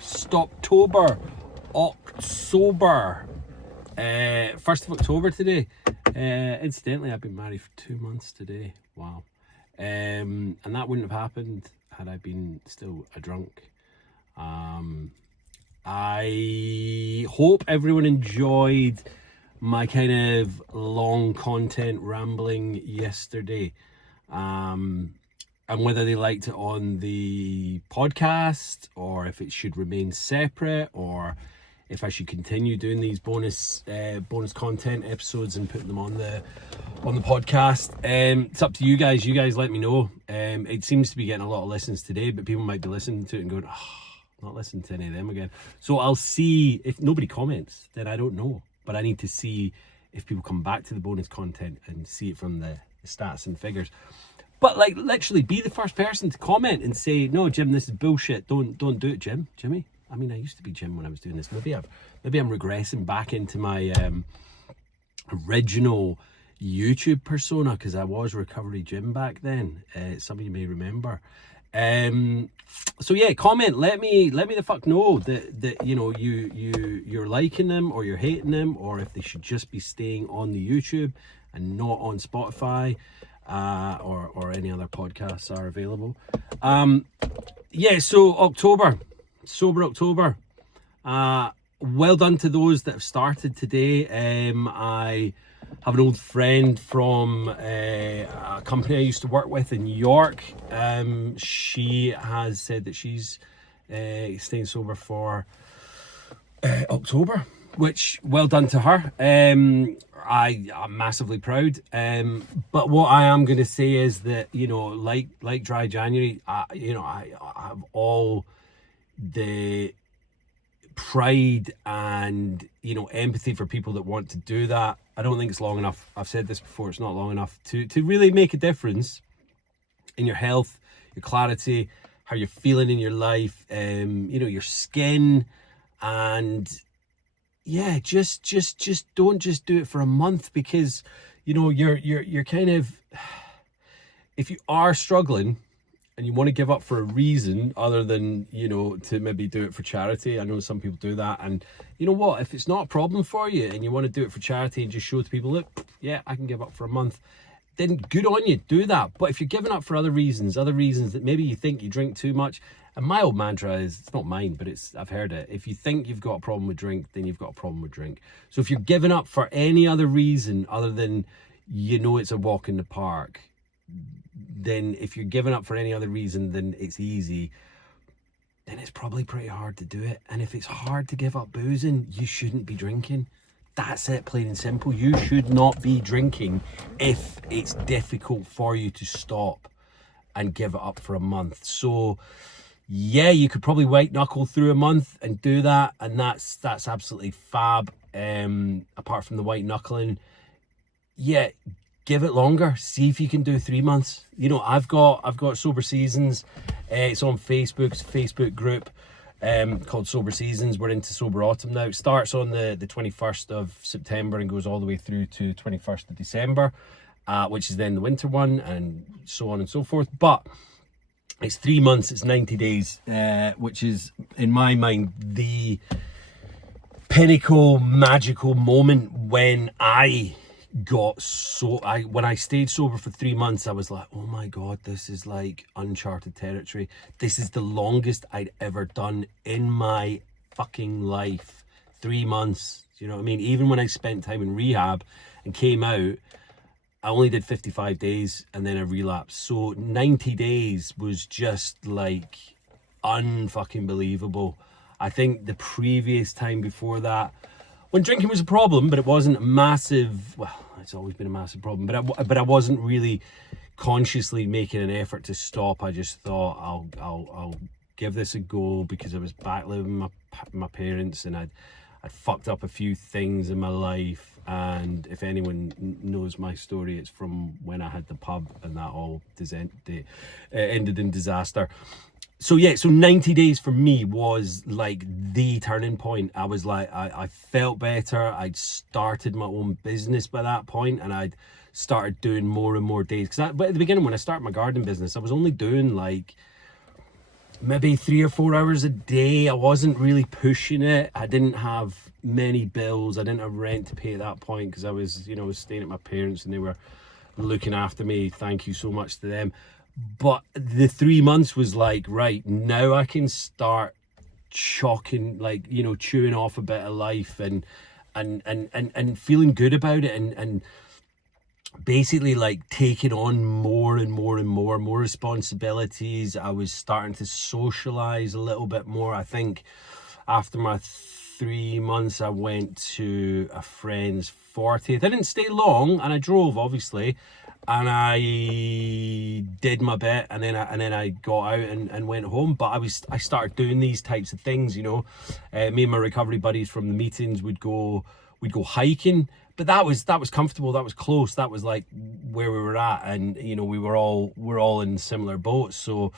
Stoptober, October. 1st of October today. Incidentally, I've been married for 2 months today. Wow. And that wouldn't have happened had I been still a drunk. I hope everyone enjoyed my kind of long content rambling yesterday. And whether they liked it on the podcast, or if it should remain separate, or if I should continue doing these bonus content episodes and putting them on the podcast. It's up to you guys. You guys let me know. It seems to be getting a lot of listens today, but people might be listening to it and going, not listening to any of them again. So I'll see. If nobody comments, then I don't know. But I need to see if people come back to the bonus content and see it from the stats and figures. But like, literally be the first person to comment and say, no, Jim, this is bullshit. Don't do it, Jimmy. I mean, I used to be Jim when I was doing this. Maybe I'm regressing back into my original YouTube persona, because I was Recovery Jim back then. Some of you may remember. So yeah, comment. Let me the fuck know that you know you're liking them or you're hating them, or if they should just be staying on the YouTube and not on Spotify, or any other podcasts are available. Yeah. So October. Sober October. Well done to those that have started today. I have an old friend from a company I used to work with in New York. She has said that she's staying sober for October, which well done to her. I'm massively proud. But what I am going to say is that, you know, like Dry January, I have all the pride and, you know, empathy for people that want to do that. I don't think it's long enough. I've said this before, it's not long enough to really make a difference in your health, your clarity, how you're feeling in your life, you know, your skin. And yeah, just don't just do it for a month, because, you know, you're kind of, if you are struggling and you want to give up for a reason other than, you know, to maybe do it for charity. I know some people do that. And you know what? If it's not a problem for you and you want to do it for charity and just show to people, look, yeah, I can give up for a month, then good on you, do that. But if you're giving up for other reasons that maybe you think you drink too much, and my old mantra is, it's not mine, but I've heard it. If you think you've got a problem with drink, then you've got a problem with drink. So if you're giving up for any other reason other than, you know, it's a walk in the park, then if you're giving up for any other reason than it's easy, then it's probably pretty hard to do it. And if it's hard to give up boozing, you shouldn't be drinking. That's it, plain and simple. You should not be drinking if it's difficult for you to stop and give it up for a month. So yeah, you could probably white knuckle through a month and do that, and that's absolutely fab. Apart from the white knuckling, yeah, give it longer. See if you can do 3 months. You know, I've got Sober Seasons. It's on Facebook. It's a Facebook group called Sober Seasons. We're into Sober Autumn now. It starts on the 21st of September and goes all the way through to 21st of December, which is then the winter one, and so on and so forth. But it's 3 months. It's 90 days, which is, in my mind, the pinnacle magical moment when when I stayed sober for 3 months. I was like, oh my God, this is like uncharted territory. This is the longest I'd ever done in my fucking life. 3 months, you know what I mean? Even when I spent time in rehab and came out, I only did 55 days and then I relapsed. So 90 days was just like unfucking believable. I think the previous time before that, when drinking was a problem, but it wasn't a massive, well, it's always been a massive problem, but I wasn't really consciously making an effort to stop. I just thought I'll give this a go, because I was back living with my parents, and I'd fucked up a few things in my life. And if anyone knows my story, it's from when I had the pub, and that all ended in disaster. So yeah, so 90 days for me was like the turning point. I was like, I felt better. I'd started my own business by that point, and I'd started doing more and more days. But at the beginning, when I started my gardening business, I was only doing like maybe 3 or 4 hours a day. I wasn't really pushing it. I didn't have many bills. I didn't have rent to pay at that point because I was, you know, staying at my parents and they were looking after me. Thank you so much to them. But the 3 months was like, right, now I can start chalking, like, you know, chewing off a bit of life and feeling good about it, and basically like taking on more and more responsibilities. I was starting to socialize a little bit more. I think after my 3 months I went to a friend's 40th. I didn't stay long and I drove, obviously, and I did my bit, and then I got out and went home. But I started doing these types of things, you know. Me and my recovery buddies from the meetings we'd go hiking, but that was comfortable, that was close, that was like where we were at, and you know, we're all in similar boats. So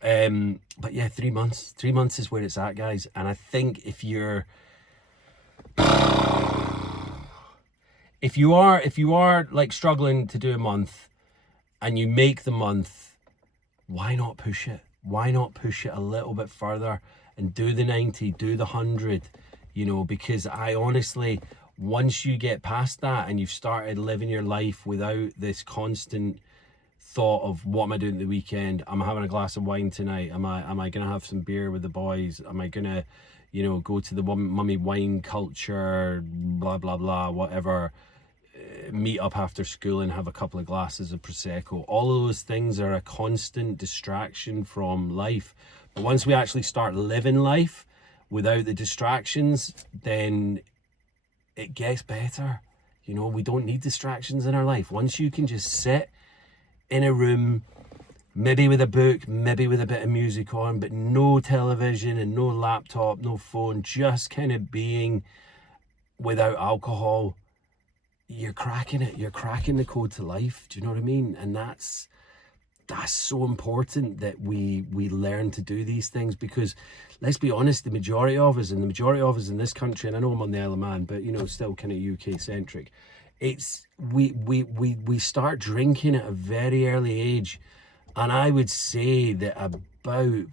but yeah, 3 months is where it's at, guys. And I think if you are like struggling to do a month and you make the month, why not push it? Why not push it a little bit further and do the 90, do the 100, you know? Because I honestly, once you get past that and you've started living your life without this constant thought of, what am I doing at the weekend? Am I having a glass of wine tonight? Am I gonna have some beer with the boys? Am I gonna, you know, go to the mummy wine culture, blah blah blah, whatever, meet up after school and have a couple of glasses of Prosecco? All of those things are a constant distraction from life. But once we actually start living life without the distractions, then it gets better. You know, we don't need distractions in our life. Once you can just sit in a room, maybe with a book, maybe with a bit of music on, but no television and no laptop, no phone, just kind of being without alcohol, you're cracking it. You're cracking the code to life. Do you know what I mean? And that's so important that we learn to do these things, because let's be honest, the majority of us in this country, and I know I'm on the Isle of Man, but you know, still kind of UK centric, it's we start drinking at a very early age. And I would say that about,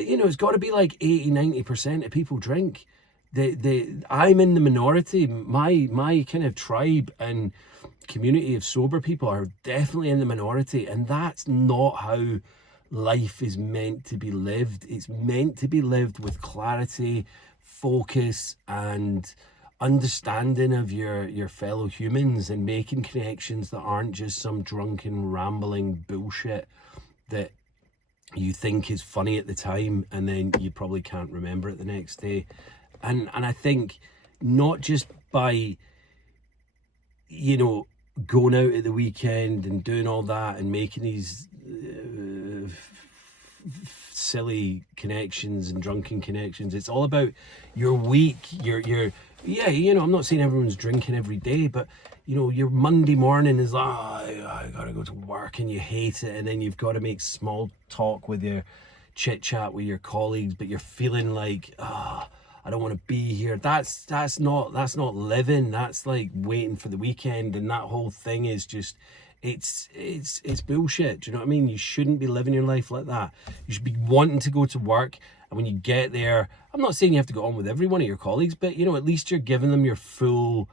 you know, it's got to be like 80-90% of people drink. I'm in the minority. My kind of tribe and community of sober people are definitely in the minority, and that's not how life is meant to be lived. It's meant to be lived with clarity, focus, and understanding of your fellow humans, and making connections that aren't just some drunken rambling bullshit that you think is funny at the time and then you probably can't remember it the next day. And I think not just by, you know, going out at the weekend and doing all that and making these silly connections and drunken connections. It's all about your week, your yeah, you know, I'm not saying everyone's drinking every day, but you know, your Monday morning is like, I gotta go to work, and you hate it, and then you've got to make small talk with your chit chat with your colleagues, but you're feeling like, I don't want to be here. That's not living. That's like waiting for the weekend, and that whole thing is just, it's bullshit. Do you know what I mean? You shouldn't be living your life like that. You should be wanting to go to work, and when you get there, I'm not saying you have to go on with every one of your colleagues, but you know, at least you're giving them your full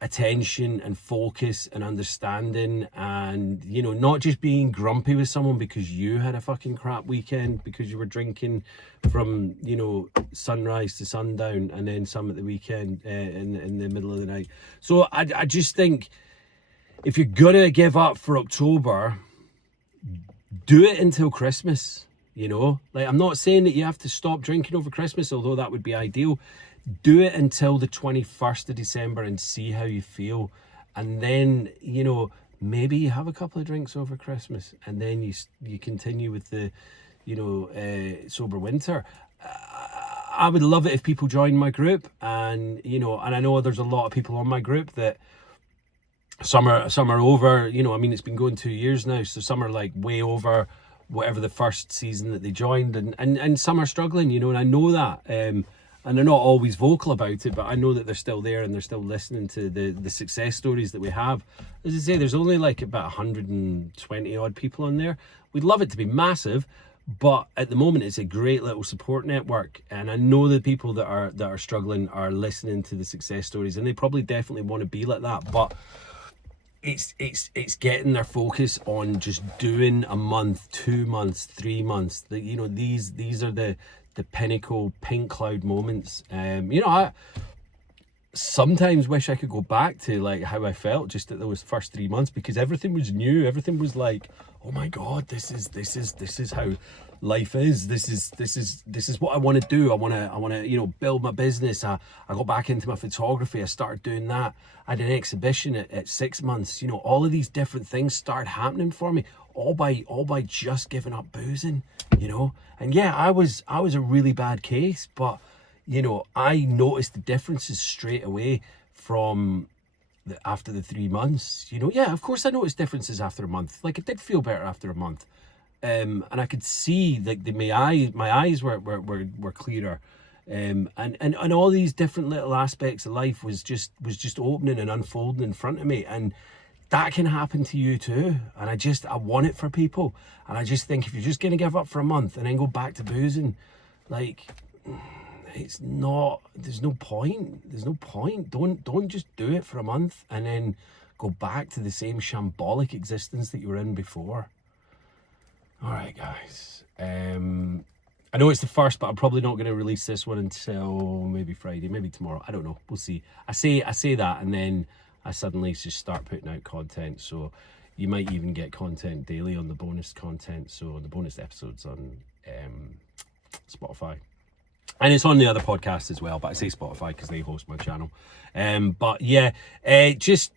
attention and focus and understanding, and you know, not just being grumpy with someone because you had a fucking crap weekend because you were drinking from, you know, sunrise to sundown, and then some at the weekend in the middle of the night. So I just think, if you're gonna give up for October, do it until Christmas. You know, like, I'm not saying that you have to stop drinking over Christmas, although that would be ideal. Do it until the 21st of December and see how you feel. And then, you know, maybe you have a couple of drinks over Christmas, and then you continue with the, you know, sober winter. I would love it if people join my group, and you know, and I know there's a lot of people on my group that some are over, you know, I mean, it's been going 2 years now, so some are like way over whatever the first season that they joined, and some are struggling, you know, and I know that, and they're not always vocal about it, but I know that they're still there and they're still listening to the success stories that we have. As I say, there's only like about 120 odd people on there. We'd love it to be massive, But at the moment, it's a great little support network, and I know the people that are struggling are listening to the success stories, and they probably definitely want to be like that. But it's getting their focus on just doing a month, 2 months, 3 months. You know, these are the pinnacle pink cloud moments. You know, I sometimes wish I could go back to like how I felt just at those first 3 months, because everything was new. Everything was like, oh my god, this is how life is. This is what I want to do. I want to you know, build my business. I got back into my photography. I started doing that. I had an exhibition at 6 months. You know, all of these different things started happening for me, all by just giving up boozing, you know. And yeah, I was a really bad case, but you know, I noticed the differences straight away from after the 3 months. You know, yeah, of course I noticed differences after a month. Like, it did feel better after a month, and I could see like my eyes were clearer, and all these different little aspects of life was just opening and unfolding in front of me. And that can happen to you too. And I want it for people. And I just think, if you're just gonna give up for a month and then go back to boozing, like, it's not, there's no point. Don't just do it for a month and then go back to the same shambolic existence that you were in before. All right, guys. I know it's the first, but I'm probably not going to release this one until maybe Friday, maybe tomorrow. I don't know. We'll see. I say that, and then I suddenly just start putting out content. So you might even get content daily on the bonus content. So the bonus episodes on Spotify. And it's on the other podcasts as well, but I say Spotify because they host my channel. But yeah, just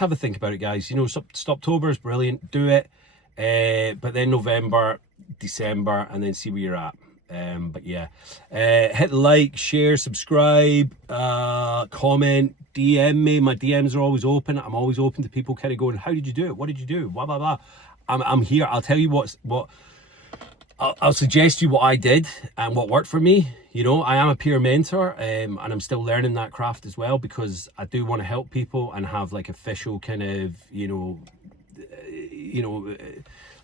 have a think about it, guys. You know, Stoptober is brilliant. Do it. But then November, December, and then see where you're at. But yeah, hit like, share, subscribe, comment, DM me. My DMs are always open. I'm always open to people kind of going, how did you do it? What did you do? Blah, blah, blah. I'm here. I'll tell you what I'll suggest you what I did and what worked for me. You know, I am a peer mentor, and I'm still learning that craft as well, because I do want to help people and have like official kind of, you know,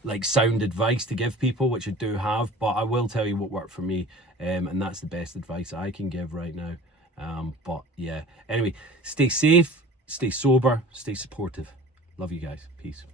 like sound advice to give people, which I do have. But I will tell you what worked for me, and that's the best advice I can give right now. But yeah, anyway, stay safe, stay sober, stay supportive. Love you guys. Peace.